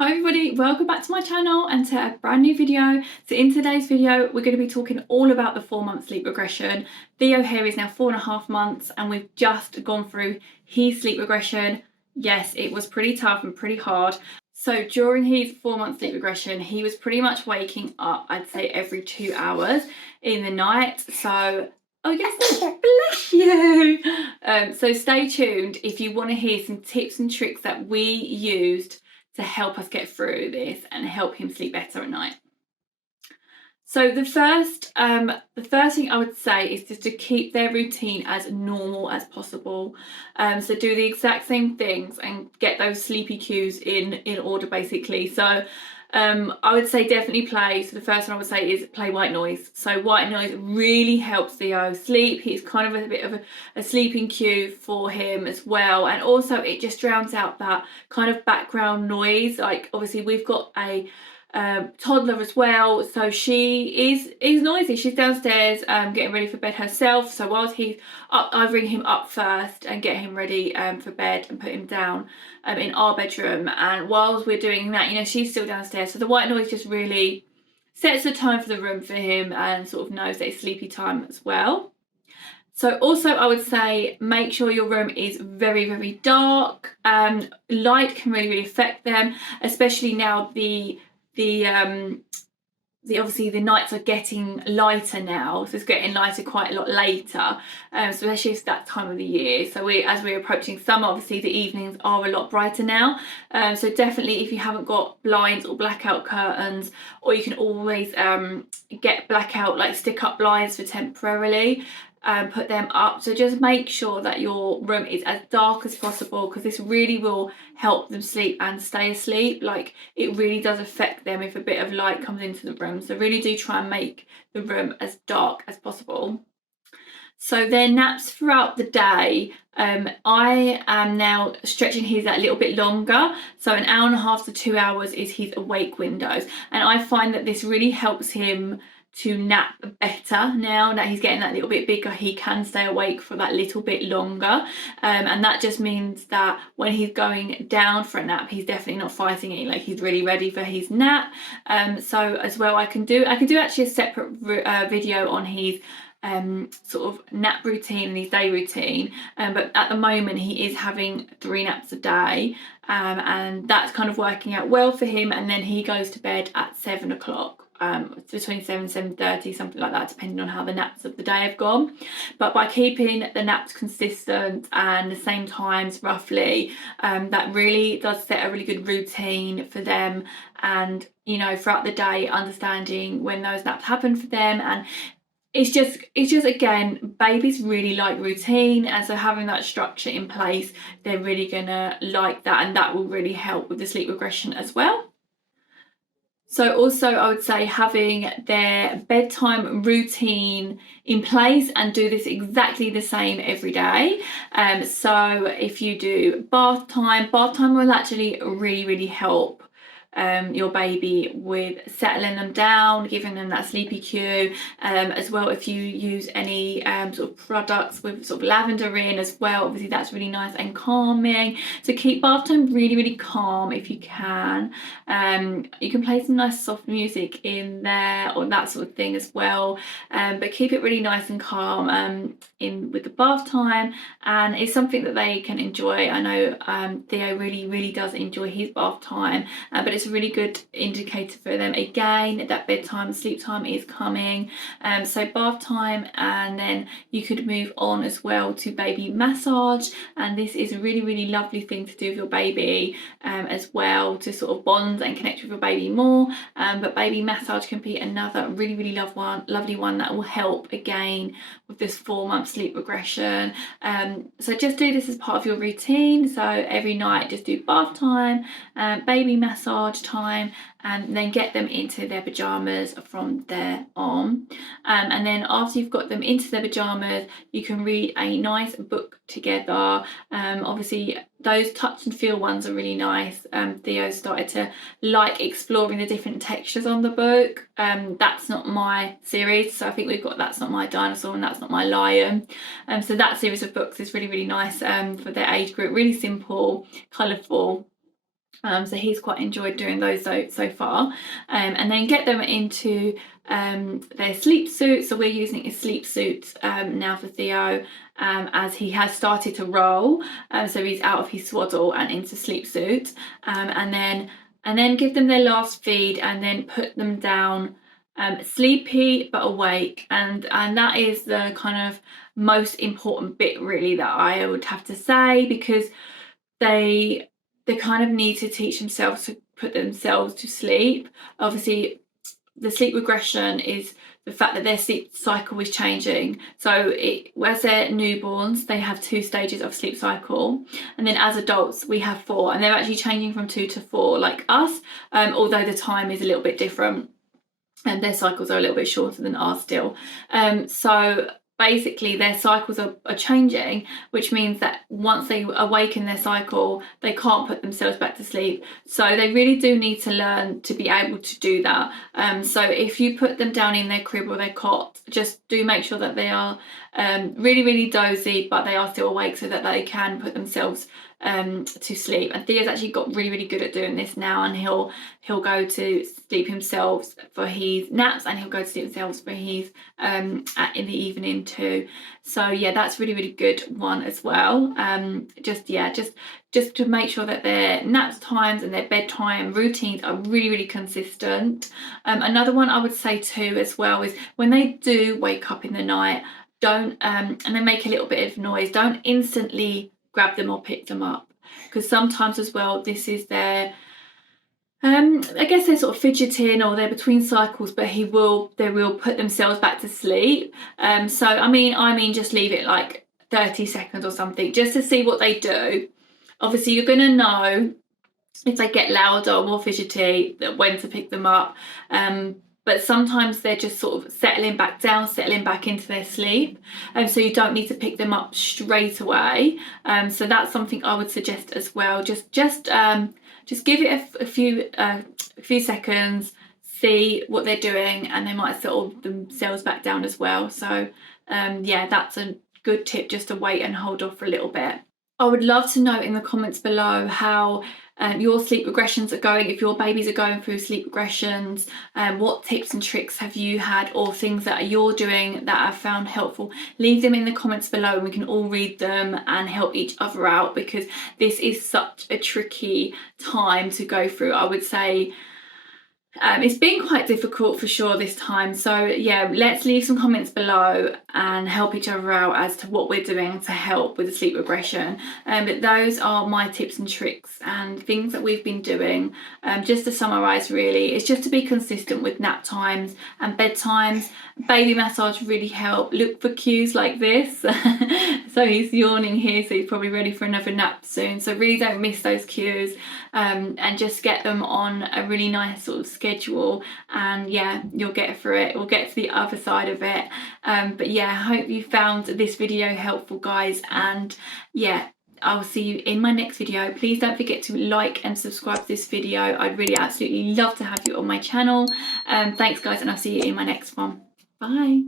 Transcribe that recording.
Hi everybody, welcome back to my channel and to a brand new video. So in today's video, we're going to be talking all about the 4-month sleep regression. Theo here is now 4.5 months and we've just gone through his sleep regression. Yes, it was pretty tough and pretty hard. So during his 4-month sleep regression, he was pretty much waking up, I'd say every 2 hours in the night. So oh yes, bless you. So stay tuned if you want to hear some tips and tricks that we used to help us get through this and help him sleep better at night. So the first thing I would say is just to keep their routine as normal as possible. So do the exact same things and get those sleepy cues in order, basically. So I would say definitely play. So the first one I would say is play white noise. So white noise really helps Theo sleep. He's kind of a bit of a sleeping cue for him as well. And also it just drowns out that kind of background noise. Like obviously we've got a toddler as well, so she is noisy. She's downstairs getting ready for bed herself, so whilst he's up, I bring him up first and get him ready for bed and put him down in our bedroom, and whilst we're doing that, you know, she's still downstairs, so the white noise just really sets the tone for the room for him and sort of knows that it's sleepy time as well. So also I would say make sure your room is very, very dark. Light can really affect them, especially now obviously the nights are getting lighter now, so it's getting lighter quite a lot later, especially if it's that time of the year. So as we're approaching summer, obviously the evenings are a lot brighter now, so definitely if you haven't got blinds or blackout curtains, or you can always get blackout, like stick up blinds for temporarily, put them up. So just make sure that your room is as dark as possible, because this really will help them sleep and stay asleep. Like it really does affect them if a bit of light comes into the room, so really do try and make the room as dark as possible. So their naps throughout the day, I am now stretching his a little bit longer, so 1.5 to 2 hours is his awake windows, and I find that this really helps him to nap better. Now that he's getting that little bit bigger, he can stay awake for that little bit longer, and that just means that when he's going down for a nap, he's definitely not fighting it. Like he's really ready for his nap. So as well, I can do actually a separate video on his sort of nap routine and his day routine, but at the moment he is having 3 naps a day, and that's kind of working out well for him, and then he goes to bed at 7 o'clock. Between 7:30, something like that, depending on how the naps of the day have gone. But by keeping the naps consistent and the same times roughly, that really does set a really good routine for them, and you know, throughout the day understanding when those naps happen for them. And it's just again, babies really like routine, and so having that structure in place, they're really gonna like that, and that will really help with the sleep regression as well. So also I would say having their bedtime routine in place, and do this exactly the same every day. So if you do bath time will actually really help your baby with settling them down, giving them that sleepy cue, as well. If you use any sort of products with sort of lavender in as well, obviously that's really nice and calming. So keep bath time really calm if you can. You can play some nice soft music in there or that sort of thing as well, but keep it really nice and calm in with the bath time, and it's something that they can enjoy. I know Theo really does enjoy his bath time, but it's a really good indicator for them again that bedtime, sleep time is coming. So bath time, and then you could move on as well to baby massage, and this is a really lovely thing to do with your baby as well, to sort of bond and connect with your baby more. But baby massage can be another really lovely one that will help again with this 4-month sleep regression. So just do this as part of your routine. So every night just do bath time, baby massage time, and then get them into their pajamas from there on. And then after you've got them into their pajamas, you can read a nice book together. Obviously those touch and feel ones are really nice. Theo started to like exploring the different textures on the book. That's Not My series, so I think we've got That's Not My Dinosaur and That's Not My Lion. So that series of books is really nice for their age group. Really simple, colourful, So he's quite enjoyed doing those so far. And then get them into their sleep suit. So we're using a sleep suit now for Theo, as he has started to roll. So he's out of his swaddle and into sleep suit. And then give them their last feed, and then put them down sleepy but awake. And that is the kind of most important bit, really, that I would have to say, because they kind of need to teach themselves to put themselves to sleep. Obviously, the sleep regression is the fact that their sleep cycle is changing. So as they're newborns, they have 2 stages of sleep cycle, and then as adults we have 4, and they're actually changing from 2 to 4 like us, although the time is a little bit different and their cycles are a little bit shorter than ours still. So basically their cycles are changing, which means that once they awaken their cycle, they can't put themselves back to sleep. So they really do need to learn to be able to do that. So if you put them down in their crib or their cot, just do make sure that they are really, really dozy, but they are still awake, so that they can put themselves to sleep. And Theo's actually got really, really good at doing this now, and he'll go to sleep himself for his naps, and he'll go to sleep himself for his in the evening too. So yeah, that's really, really good one as well. Just to make sure that their nap times and their bedtime routines are really, really consistent. Another one I would say too as well is when they do wake up in the night, don't and they make a little bit of noise, don't instantly grab them or pick them up, because sometimes as well this is their I guess they're sort of fidgeting, or they're between cycles, but they will put themselves back to sleep. So I mean just leave it like 30 seconds or something, just to see what they do. Obviously you're going to know if they get louder or more fidgety, when to pick them up. But sometimes they're just sort of settling back down, settling back into their sleep, so you don't need to pick them up straight away. So that's something I would suggest as well. Just give it a few seconds, see what they're doing, and they might settle themselves back down as well. So yeah, that's a good tip, just to wait and hold off for a little bit. I would love to know in the comments below how your sleep regressions are going. If your babies are going through sleep regressions, what tips and tricks have you had, or things that you're doing that I've found helpful? Leave them in the comments below, and we can all read them and help each other out, because this is such a tricky time to go through. I would say it's been quite difficult for sure this time. So yeah, let's leave some comments below and help each other out as to what we're doing to help with the sleep regression. But those are my tips and tricks and things that we've been doing. Just to summarise, really, it's just to be consistent with nap times and bedtimes. Baby massage really help. Look for cues like this. So he's yawning here, so he's probably ready for another nap soon. So really don't miss those cues, and just get them on a really nice sort of schedule, and yeah, you'll get through it. We'll get to the other side of it. But yeah, I hope you found this video helpful, guys, and yeah, I'll see you in my next video. Please don't forget to like and subscribe to this video. I'd really absolutely love to have you on my channel. Thanks guys, and I'll see you in my next one. Bye.